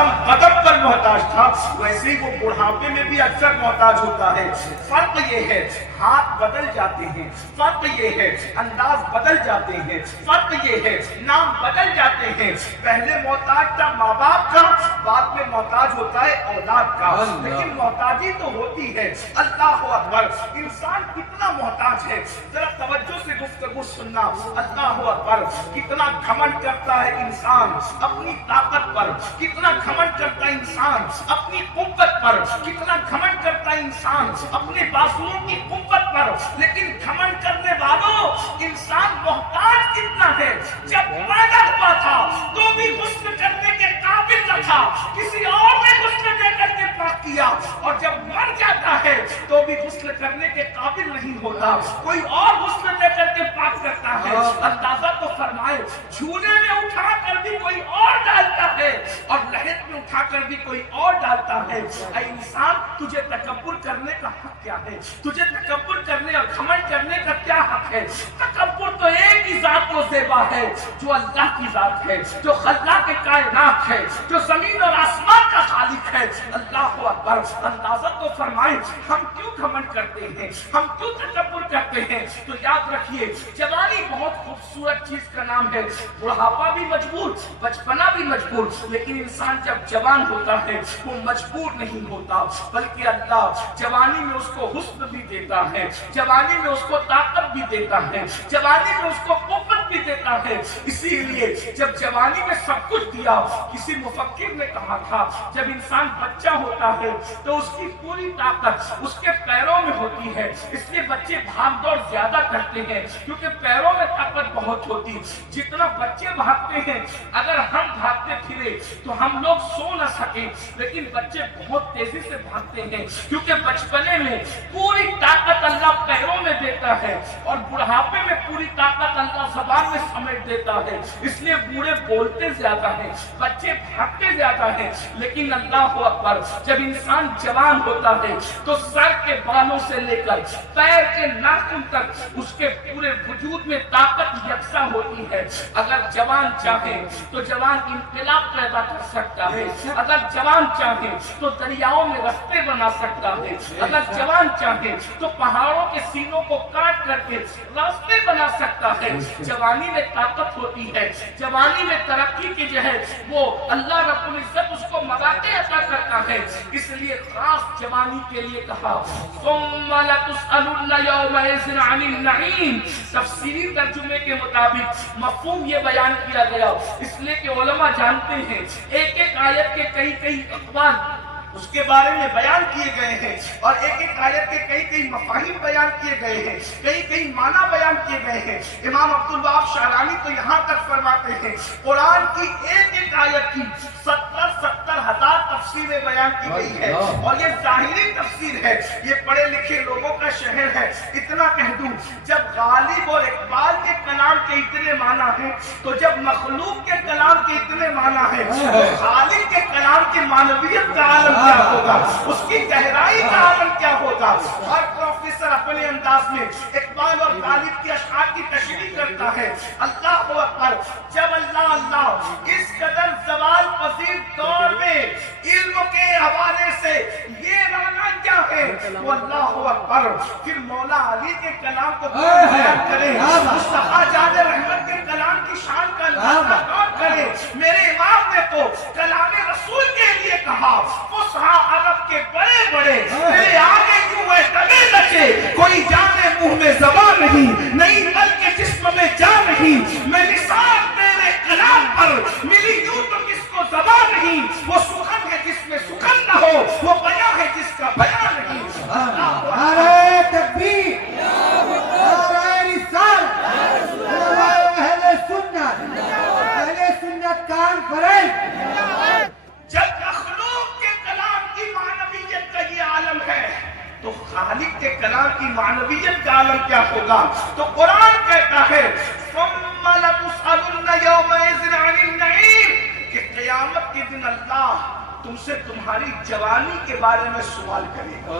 आदम कदम पर मोहताज था, वैसे ही वो बुढ़ापे में भी अक्सर मोहताज होता है। फर्क ये है हाथ बदल जाते हैं, फर्क ये है अंदाज बदल जाते हैं, फर्क ये है नाम बदल जाते हैं। पहले मोहताज था माँ बाप का, बाद में मोहताज होता है औलाद का, लेकिन मोहताजी तो होती है। अल्लाह अकबर, इंसान कितना मोहताज है, जरा तवज्जो से गुफ्तगू सुनना। अल्लाह अकबर, कितना घमंड करता है इंसान अपनी ताकत पर, कितना घमंड करता है इंसान अपनी कुव्वत पर, कितना घमंड करता है इंसान अपने बाजुओं की कुव्वत पर। लेकिन घमंड करने वालों, इंसान मोहताज कितना है। जब पैदा हुआ था तो भी गुस्ल करने के काबिल न था, किसी और ने गुस्ल देकर के पाक किया, और जब मर जाता है तो भी गुस्ल करने के काबिल नहीं होता, कोई और गुस्ल देकर के पाक करता है। अंदाजा तो फरमाए, झूले में उठा कर भी कोई और डालता है और लहद में उठा कर भी कोई और डालता है। ऐ इंसान, तुझे तकब्बुर करने का हक क्या है? तुझे तकब्बुर करने और घमंड करने का क्या हक है? तकब्बुर तो एक ही जात को ज़ेबा है, जो अल्लाह की जात है, जो खल्लाक कायनात है, जो जमीन और आसमान का खालिक है। अल्लाह अकबर, अंदाजा तो फरमाए, हम क्यों घमंड करते हैं, हम क्यों तकब्बुर करते हैं? तो याद रखिए, जवानी बहुत खूबसूरत चीज का नाम है, बुढ़ापा भी मजबूर, बचपना भी मजबूर, लेकिन इंसान जब जवान होता है वो मजबूर नहीं होता, बल्कि अल्लाह जवानी में उसको हुस्न भी देता है, जवानी में उसको ताकत भी देता है, जवानी में उसको कुव्वत भी देता है। इसीलिए जब जवानी में सब कुछ दिया, किसी मुफक्किर ने कहा था, जब इंसान बच्चा होता है तो उसकी पूरी ताकत उसके पैरों में होती है, इसलिए बच्चे भाग दौड़ ज्यादा करते हैं क्योंकि पैरों में ताकत बहुत होती। जितना बच्चे भागते हैं, अगर हम भागते फिरे तो हम लोग सो न सके, लेकिन बच्चे बहुत तेजी से भागते हैं क्योंकि बचपने में पूरी ताकत अल्लाह पैरों में देता है और बुढ़ापे में पूरी ताकत अल्लाह ज़बान में समेट देता है। इसलिए बूढ़े बोलते ज्यादा हैं, बच्चे भागते ज्यादा हैं, लेकिन अल्लाह अकबर, जब इंसान जवान होता है तो सर के बालों से लेकर पैर के नाखून तक उसके पूरे वजूद में ताकत यकसा होती है। अगर जवान चाहे तो जवान इंकलाब पैदा कर सकता है, अगर जवान चाहे तो दरियाओं में रास्ते बना सकता है, अगर जवान चाहे तो पहाड़ों के सीनों को काट करके रास्ते बना सकता है। जवानी में ताकत होती है, जवानी में तरक्की की जो है वो अल्लाह रब्बुल इज्जत उसको मौके अता करता है। इसलिए खास जवानी के लिए कहा, सुम्मा लतुसअलुन्ना यौमइज़िन अनिन नईम। तफसीरी तर्जुमे के मुताबिक मफ़हूम ये बयान किया गया, इसलिए कि उलमा जानते हैं एक एक आयत के कई कई अक़वाल उसके बारे में बयान किए गए हैं और एक एक आयत के कई कई मफाहिम बयान किए गए हैं, कई कई माना बयान किए गए हैं। इमाम अब्दुल वहाब शारानी तो यहाँ तक फरमाते हैं, कुरान की एक एक आयत की 70 हज़ार तफसीरें बयान की गई है और ये जाहिरी तफसीर है, ये पढ़े लिखे लोगों का शहर है। इतना कह दूं, जब गालिब और इकबाल के कलाम के इतने माना है तो जब मखलूक के कलाम के इतने माना है तो खालिक के कलाम की मानवियत का आलम क्या होगा, उसकी गहराई का आलम क्या होगा। हर प्रोफेसर अपने अंदाज में इकबाल और गालिब की अशआर की तशरीह करता है। अल्लाह अकबर, जब अल्लाह अल्लाह इस कदर ज़वाल पजीर दौर में इल्म के हवाले से ये राना क्या है, वो अल्लाह अकबर फिर मौला अली के कलाम को बयान करे, मुस्तफा जाने रहमत के कलाम की शान का अंदाज़ा कौन करे। मेरे इमाम ने तो कलाम रसूल के लिए कहा, फुसहा अरब के बड़े बड़े तेरे आगे क्यों है कभी लगे, कोई जाने मुंह में ज़बान नहीं कल के जिस्म में जान नहीं। मैं निसार तेरे कलाम पर मिली यूं तो किसको ज़बान नहीं, वो सुखन है जिसमें सुखन न हो, वो बयां है जिसका बयां नहीं। नारे तकबीर, नारे रिसालत, अहले सुन्नत कॉन्फ्रेंस। जब मखलूक के कलाम की मानवियत का ये आलम है तो खालिक के कलाम की मानवियत का आलम क्या होगा। तो कुरान कहता है, सुम्मा लतुसअलुन्ना यौमइज़िन अनिन नईम, कि क़यामत के दिन अल्लाह तुमसे तुम्हारी जवानी के बारे में सवाल करेगा।